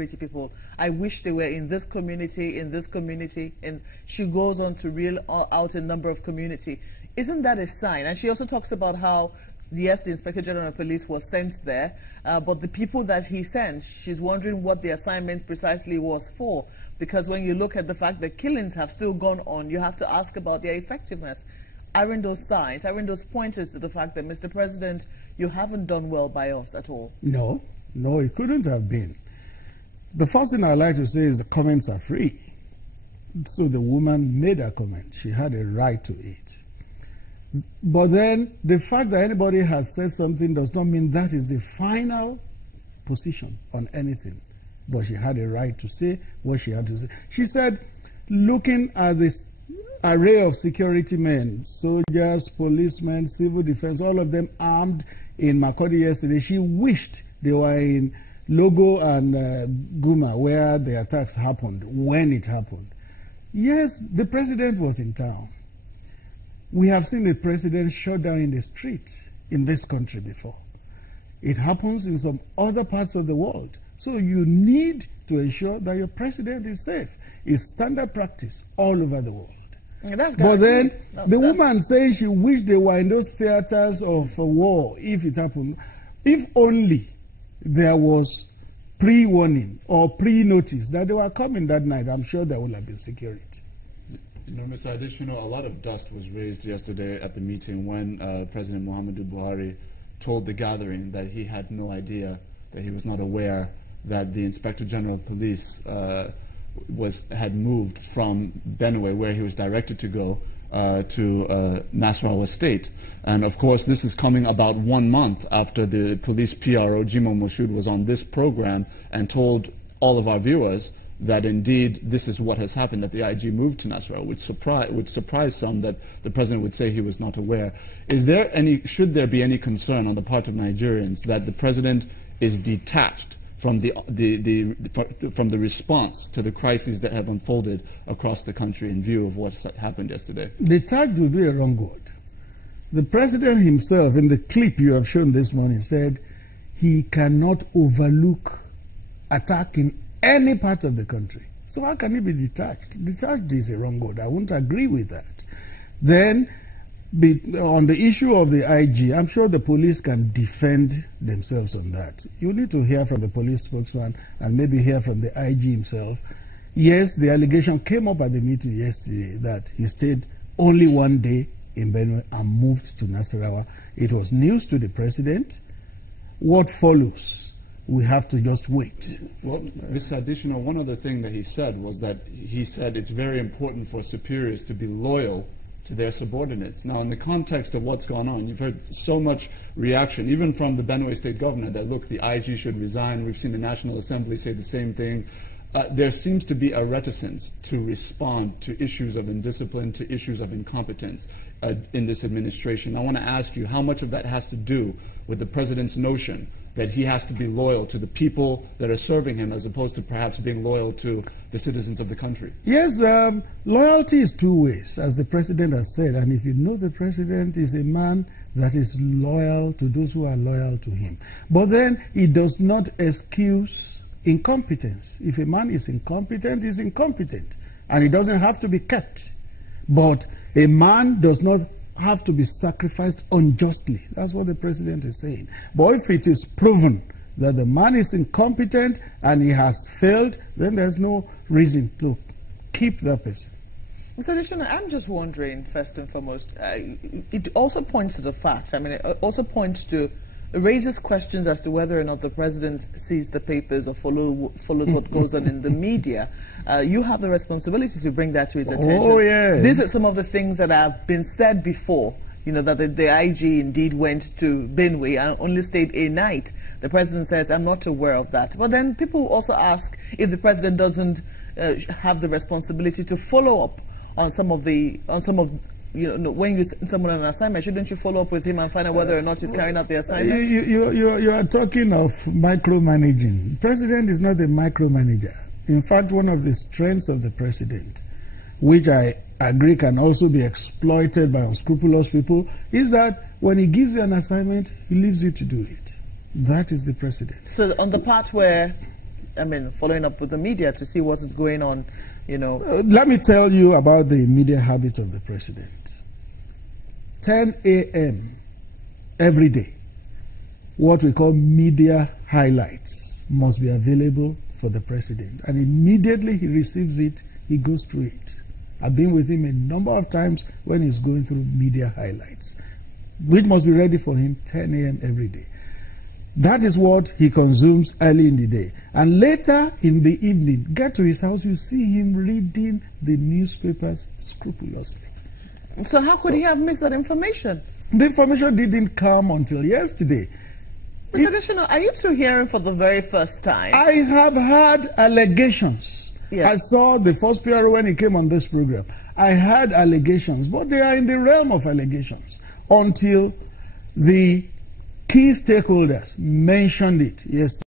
people. I wish they were in this community, and she goes on to reel out a number of community. Isn't that a sign? And she also talks about how, yes, the Inspector General of Police was sent there, but the people that he sent, she's wondering what the assignment precisely was for. Because when you look at the fact that killings have still gone on, you have to ask about their effectiveness. Aren't those signs, aren't those pointers to the fact that, Mr. President, you haven't done well by us at all? No, it couldn't have been. The first thing I'd like to say is the comments are free. So the woman made a comment. She had a right to it. But then the fact that anybody has said something does not mean that is the final position on anything. But she had a right to say what she had to say. She said, looking at this array of security men, soldiers, policemen, civil defense, all of them armed in Makurdi yesterday, she wished they were in Logo and Guma, where the attacks happened, when it happened. Yes, the president was in town. We have seen the president shot down in the street in this country before. It happens in some other parts of the world. So you need to ensure that your president is safe. It's standard practice all over the world. But then the woman says she wished they were in those theaters of war if it happened. If only there was pre-warning or pre-notice that they were coming that night, I'm sure there would have been security. You know, Mr. Adesina, a lot of dust was raised yesterday at the meeting when President Muhammadu Buhari told the gathering that he had no idea, that he was not aware that the Inspector General of Police had moved from Benue, where he was directed to go, to Nasarawa State. And of course, this is coming about 1 month after the police PRO, Jimo Moshood, was on this program and told all of our viewers that indeed this is what has happened, that the IG moved to Nasarawa, which would surprise some that the president would say he was not aware. Should there be any concern on the part of Nigerians that the president is detached from the response to the crises that have unfolded across the country in view of what happened yesterday? Detached would be a wrong word. The president himself, in the clip you have shown this morning, said he cannot overlook attack in any part of the country. So how can he be detached? Detached is a wrong word. I won't agree with that. Then, on the issue of the IG, I'm sure the police can defend themselves on that. You need to hear from the police spokesman and maybe hear from the IG himself. Yes, the allegation came up at the meeting yesterday that he stayed only 1 day in Benue and moved to Nasarawa. It was news to the president. What follows? We have to just wait. Well, Mr. Adesina, one other thing that he said was that he said it's very important for superiors to be loyal to their subordinates. Now, in the context of what's gone on, you've heard so much reaction, even from the Benue state governor, that, look, the IG should resign. We've seen the National Assembly say the same thing. There seems to be a reticence to respond to issues of indiscipline, to issues of incompetence in this administration. I want to ask you how much of that has to do with the president's notion that he has to be loyal to the people that are serving him as opposed to perhaps being loyal to the citizens of the country? Yes, loyalty is two ways, as the president has said. And if you know, the president is a man that is loyal to those who are loyal to him. But then it does not excuse incompetence. If a man is incompetent, he's incompetent. And he doesn't have to be kept. But a man does not have to be sacrificed unjustly. That's what the president is saying. But if it is proven that the man is incompetent and he has failed, then there's no reason to keep that person. Mr. Adesina, I'm just wondering, first and foremost, it also points to the fact, it also points to, it raises questions as to whether or not the president sees the papers or follows what goes on in the media. You have the responsibility to bring that to his attention. Oh, yes. These are some of the things that have been said before, you know, that the IG indeed went to Benue and only stayed a night. The president says, I'm not aware of that. But then people also ask if the president doesn't have the responsibility to follow up on some of, you know, when you send someone on an assignment, shouldn't you follow up with him and find out whether or not he's carrying out the assignment? You are talking of micromanaging. The president is not a micromanager. In fact, one of the strengths of the president, which I agree can also be exploited by unscrupulous people, is that when he gives you an assignment, he leaves you to do it. That is the president. So on the part where following up with the media to see what is going on, you know. Let me tell you about the media habit of the president. 10 a.m. every day, what we call media highlights must be available for the president. And immediately he receives it, he goes through it. I've been with him a number of times when he's going through media highlights, which must be ready for him 10 a.m. every day. That is what he consumes early in the day. And later in the evening, get to his house, you see him reading the newspapers scrupulously. So how could he have missed that information? The information didn't come until yesterday. Mr. Adesina, are you two hearing for the very first time? I have had allegations. Yes. I saw the first PRO when he came on this program. I had allegations, but they are in the realm of allegations until the key stakeholders mentioned it yesterday.